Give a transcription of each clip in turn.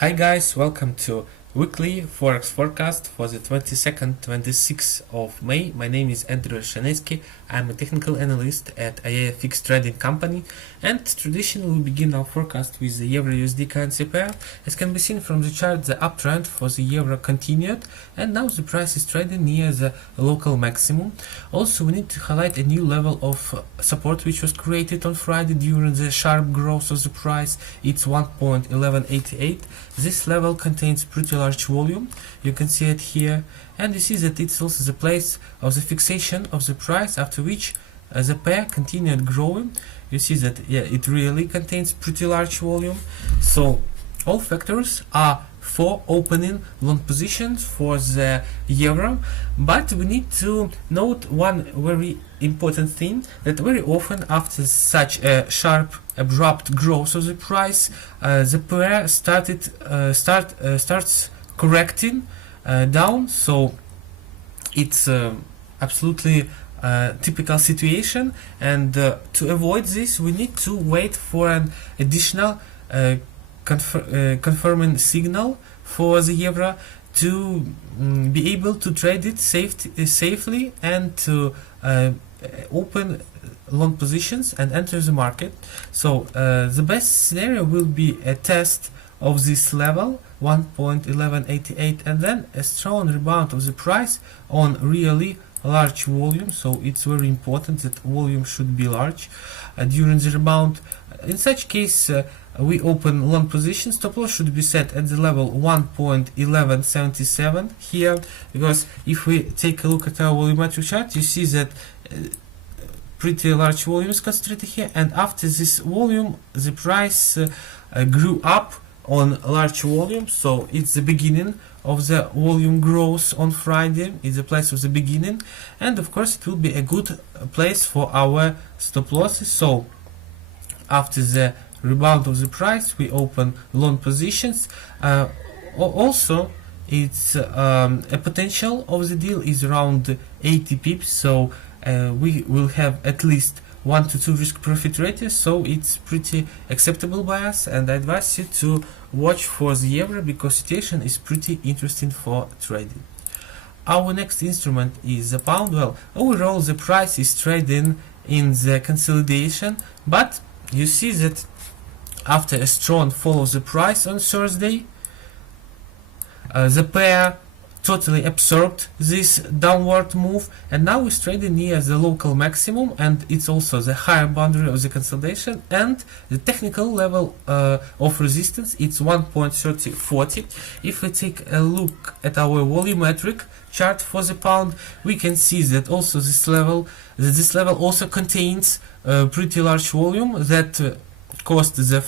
Hi guys, welcome to weekly Forex forecast for the 22nd 26th of May. My name is Andrew Shaneski. I'm a technical analyst at AAFX trading company, and traditionally we begin our forecast with the Euro USD currency pair. As can be seen from the chart, the uptrend for the Euro continued, and now the price is trading near the local maximum. Also, we need to highlight a new level of support which was created on Friday during the sharp growth of the price. It's 1.1188. This level contains pretty large volume, you can see it here, and you see that it's also the place of the fixation of the price, after which the pair continued growing. You see that it really contains pretty large volume, so all factors are for opening long positions for the euro. But we need to note one very important thing, that very often after such a sharp abrupt growth of the price, the pair starts correcting down. So it's absolutely typical situation, and to avoid this we need to wait for an additional confirming signal for the euro to be able to trade it safely and to open long positions and enter the market. So the best scenario will be a test of this level 1.1188 and then a strong rebound of the price on really large volume. So it's very important that volume should be large during the rebound. In such case, we open long position. Stop loss should be set at the level 1.1177 here, because if we take a look at our volumetric chart, you see that pretty large volume is concentrated here, and after this volume the price grew up on large volume. So it's the beginning of the volume growth on Friday. It's the place of the beginning, and of course it will be a good place for our stop losses. So after the rebound of the price we open long positions. Also it's a potential of the deal is around 80 pips, so we will have at least 1 to 2 risk profit ratios, so it's pretty acceptable by us, and I advise you to watch for the euro because situation is pretty interesting for trading. Our next instrument is the pound. Well, overall the price is trading in the consolidation, but you see that after a strong fall of the price on Thursday, the pair totally absorbed this downward move, and now it's trading near the local maximum, and it's also the higher boundary of the consolidation, and the technical level of resistance, it's 1.3040. If we take a look at our volumetric chart for the pound, we can see that also this level also contains pretty large volume that caused the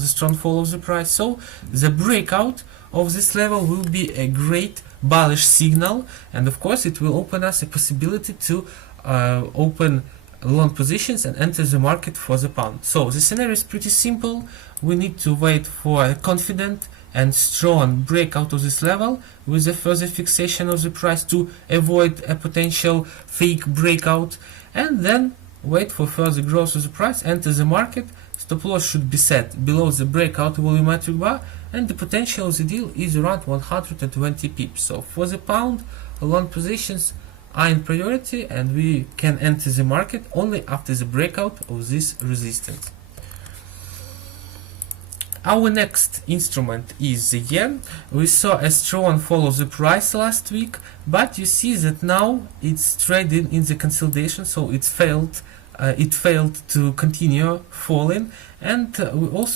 strong fall of the price. So the breakout of this level will be a great bullish signal, and of course it will open us a possibility to open long positions and enter the market for the pound. So the scenario is pretty simple. We need to wait for a confident and strong breakout of this level with a further fixation of the price to avoid a potential fake breakout, and then wait for further growth of the price, enter the market. Stop loss should be set below the breakout volumetric bar, and the potential of the deal is around 120 pips. So for the pound, long positions are in priority, and we can enter the market only after the breakout of this resistance. Our next instrument is the yen. We saw a strong fall of the price last week, but you see that now it's trading in the consolidation, so it failed to continue falling, and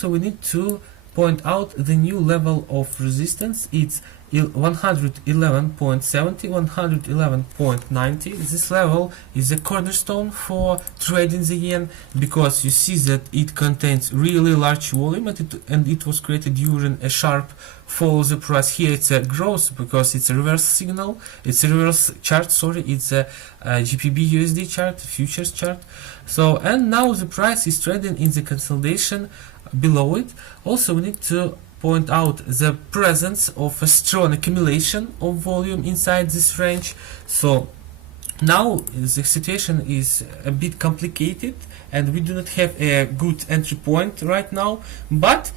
we need to point out the new level of resistance. It's 111.70, 111.90. This level is a cornerstone for trading the yen, because you see that it contains really large volume, and it was created during a sharp fall of the price. Here it's a growth because it's a reverse signal, it's a reverse chart, sorry, it's a GBP USD chart, futures chart. So, and now the price is trading in the consolidation below it. Also we need to point out the presence of a strong accumulation of volume inside this range. So Now the situation is a bit complicated and we do not have a good entry point right now, but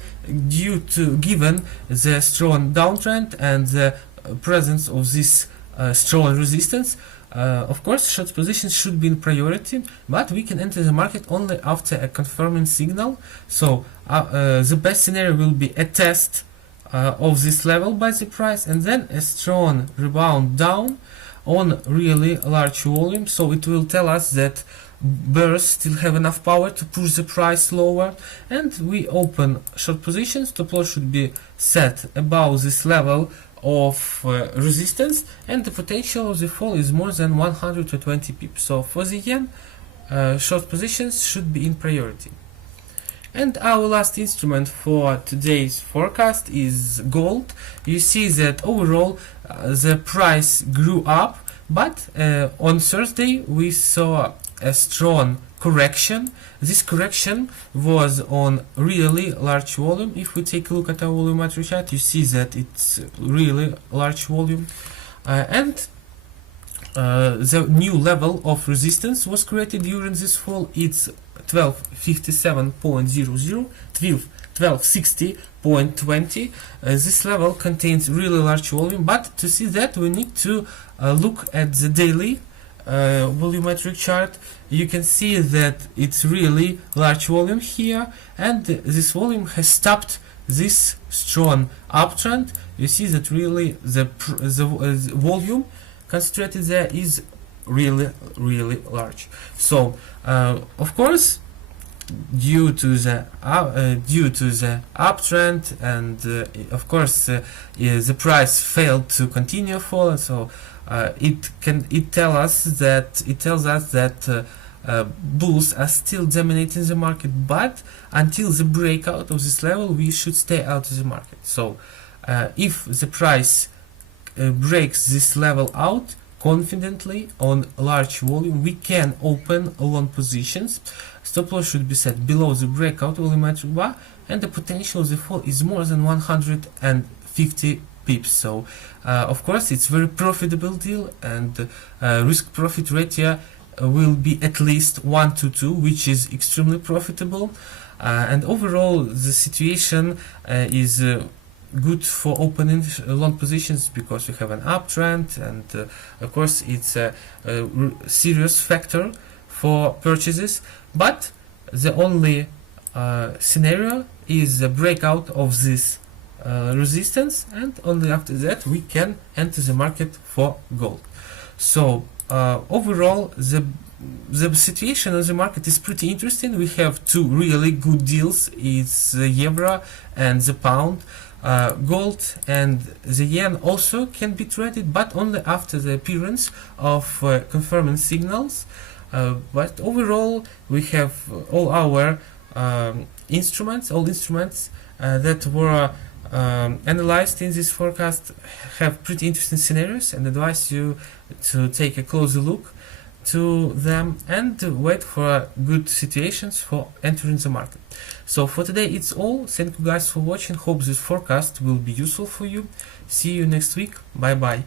given the strong downtrend and the presence of this strong resistance, of course short positions should be in priority, but we can enter the market only after a confirming signal. So the best scenario will be a test of this level by the price and then a strong rebound down on really large volume. So it will tell us that bears still have enough power to push the price lower, and we open short positions. Stop loss should be set above this level of resistance, and the potential of the fall is more than 120 pips. So for the yen, short positions should be in priority. And our last instrument for today's forecast is gold. You see that overall the price grew up, but on Thursday we saw a strong correction. This correction was on really large volume. If we take a look at our volumetric chart, you see that it's really large volume, and the new level of resistance was created during this fall. It's 1257.00, 1260.20. This level contains really large volume, but to see that we need to look at the daily volumetric chart. You can see that it's really large volume here, and this volume has stopped this strong uptrend. You see that really the volume concentrated there is really large. So of course, due to the uptrend, and of course the price failed to continue fall, so it tells us that bulls are still dominating the market, but until the breakout of this level we should stay out of the market. So if the price breaks this level out confidently on large volume, we can open long positions. Stop loss should be set below the breakout volumetric bar, and the potential of the fall is more than 150 pips. So of course it's very profitable deal, and risk profit ratio will be at least 1 to 2, which is extremely profitable, and overall the situation is good for opening long positions because we have an uptrend, and of course it's a serious factor for purchases. But the only scenario is the breakout of this resistance, and only after that we can enter the market for gold. So overall the situation of the market is pretty interesting. We have two really good deals. It's the euro and the pound. Gold and the yen also can be traded, but only after the appearance of confirming signals. But overall we have all our instruments that were analyzed in this forecast have pretty interesting scenarios, and advise you to take a closer look to them and wait for good situations for entering the market. So for today it's all. Thank you guys for watching. Hope this forecast will be useful for you. See you next week. Bye bye.